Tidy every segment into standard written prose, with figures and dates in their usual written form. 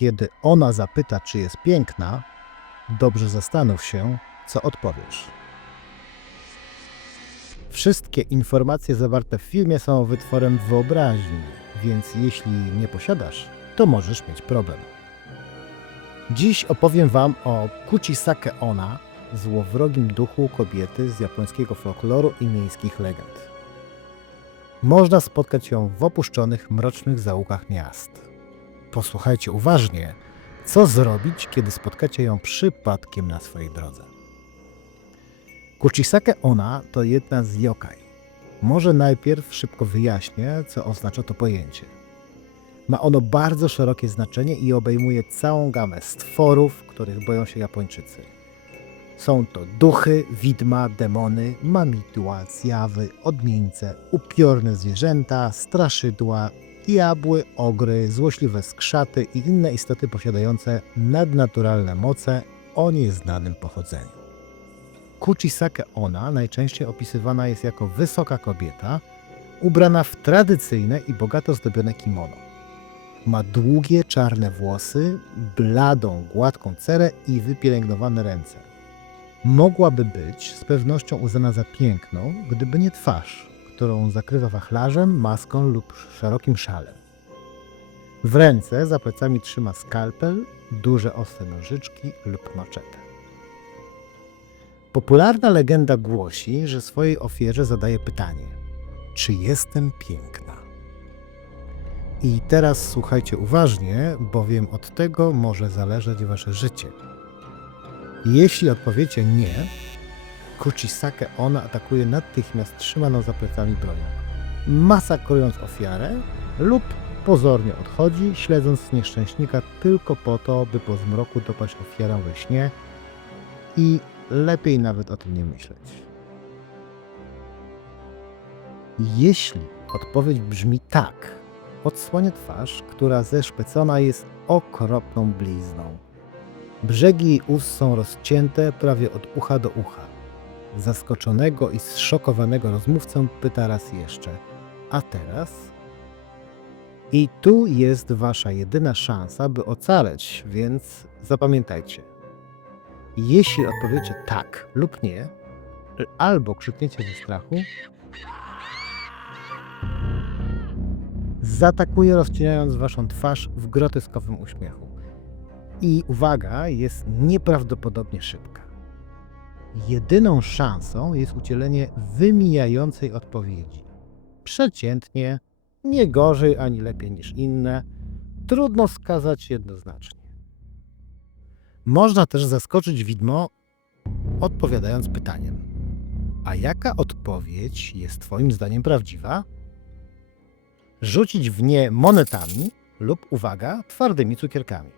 Kiedy ona zapyta, czy jest piękna, dobrze zastanów się, co odpowiesz. Wszystkie informacje zawarte w filmie są wytworem wyobraźni, więc jeśli nie posiadasz, to możesz mieć problem. Dziś opowiem Wam o Kuchisake Onna, złowrogim duchu kobiety z japońskiego folkloru i miejskich legend. Można spotkać ją w opuszczonych, mrocznych zaułkach miast. Posłuchajcie uważnie, co zrobić, kiedy spotkacie ją przypadkiem na swojej drodze. Kuchisake Onna to jedna z yokai. Może najpierw szybko wyjaśnię, co oznacza to pojęcie. Ma ono bardzo szerokie znaczenie i obejmuje całą gamę stworów, których boją się Japończycy. Są to duchy, widma, demony, mamidła, zjawy, odmieńce, upiorne zwierzęta, straszydła, diabły, ogry, złośliwe skrzaty i inne istoty posiadające nadnaturalne moce o nieznanym pochodzeniu. Kuchisake Onna najczęściej opisywana jest jako wysoka kobieta, ubrana w tradycyjne i bogato zdobione kimono. Ma długie, czarne włosy, bladą, gładką cerę i wypielęgnowane ręce. Mogłaby być z pewnością uznana za piękną, gdyby nie twarz, którą zakrywa wachlarzem, maską lub szerokim szalem. W ręce za plecami trzyma skalpel, duże ostre nożyczki lub maczetę. Popularna legenda głosi, że swojej ofierze zadaje pytanie: czy jestem piękna? I teraz słuchajcie uważnie, bowiem od tego może zależeć wasze życie. Jeśli odpowiecie nie, Kuchisake Onna atakuje natychmiast trzymaną za plecami bronią, masakrując ofiarę lub pozornie odchodzi, śledząc nieszczęśnika tylko po to, by po zmroku dopaść ofiarę we śnie i lepiej nawet o tym nie myśleć. Jeśli odpowiedź brzmi tak, odsłania twarz, która zeszpecona jest okropną blizną. Brzegi jej ust są rozcięte prawie od ucha do ucha. Zaskoczonego i zszokowanego rozmówcę pyta raz jeszcze: a teraz? I tu jest wasza jedyna szansa, by ocaleć, więc zapamiętajcie. Jeśli odpowiecie tak lub nie, albo krzykniecie ze strachu, zaatakuje, rozcinając waszą twarz w groteskowym uśmiechu. I uwaga, jest nieprawdopodobnie szybka. Jedyną szansą jest udzielenie wymijającej odpowiedzi. Przeciętnie, nie gorzej ani lepiej niż inne, trudno wskazać jednoznacznie. Można też zaskoczyć widmo, odpowiadając pytaniem: a jaka odpowiedź jest twoim zdaniem prawdziwa? Rzucić w nie monetami lub, uwaga, twardymi cukierkami.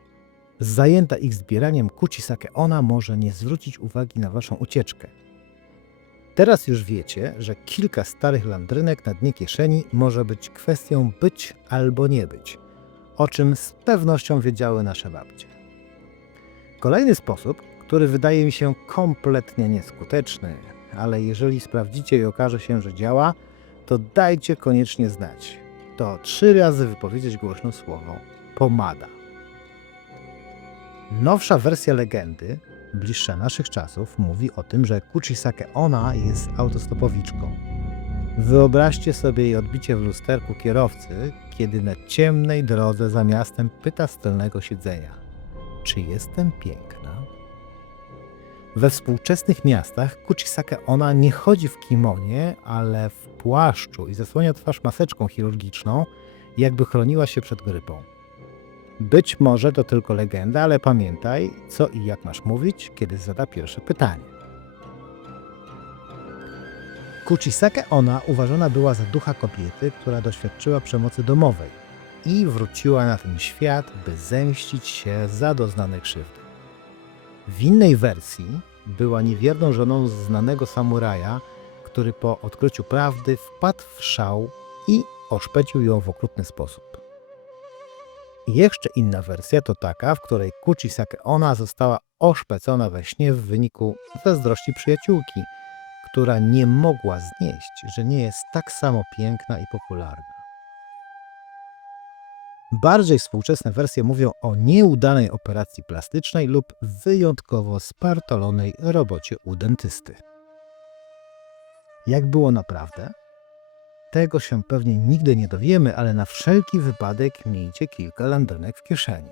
Zajęta ich zbieraniem, Kuchisake Onna może nie zwrócić uwagi na waszą ucieczkę. Teraz już wiecie, że kilka starych landrynek na dnie kieszeni może być kwestią być albo nie być, o czym z pewnością wiedziały nasze babcie. Kolejny sposób, który wydaje mi się kompletnie nieskuteczny, ale jeżeli sprawdzicie i okaże się, że działa, to dajcie koniecznie znać. To 3 razy wypowiedzieć głośno słowo pomada. Nowsza wersja legendy, bliższa naszych czasów, mówi o tym, że Kuchisake Onna jest autostopowiczką. Wyobraźcie sobie jej odbicie w lusterku kierowcy, kiedy na ciemnej drodze za miastem pyta z tylnego siedzenia: czy jestem piękna? We współczesnych miastach Kuchisake Onna nie chodzi w kimonie, ale w płaszczu i zasłania twarz maseczką chirurgiczną, jakby chroniła się przed grypą. Być może to tylko legenda, ale pamiętaj, co i jak masz mówić, kiedy zada pierwsze pytanie. Kuchisake Onna uważana była za ducha kobiety, która doświadczyła przemocy domowej i wróciła na ten świat, by zemścić się za doznane krzywdy. W innej wersji była niewierną żoną znanego samuraja, który po odkryciu prawdy wpadł w szał i oszpecił ją w okrutny sposób. I jeszcze inna wersja to taka, w której Kuchisake Onna została oszpecona we śnie w wyniku zazdrości przyjaciółki, która nie mogła znieść, że nie jest tak samo piękna i popularna. Bardziej współczesne wersje mówią o nieudanej operacji plastycznej lub wyjątkowo spartolonej robocie u dentysty. Jak było naprawdę? Tego się pewnie nigdy nie dowiemy, ale na wszelki wypadek miejcie kilka landrynek w kieszeni.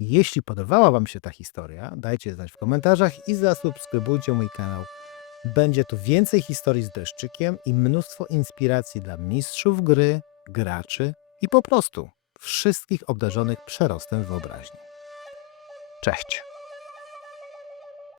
Jeśli podobała Wam się ta historia, dajcie znać w komentarzach i zasubskrybujcie mój kanał. Będzie tu więcej historii z deszczykiem i mnóstwo inspiracji dla mistrzów gry, graczy i po prostu wszystkich obdarzonych przerostem wyobraźni. Cześć!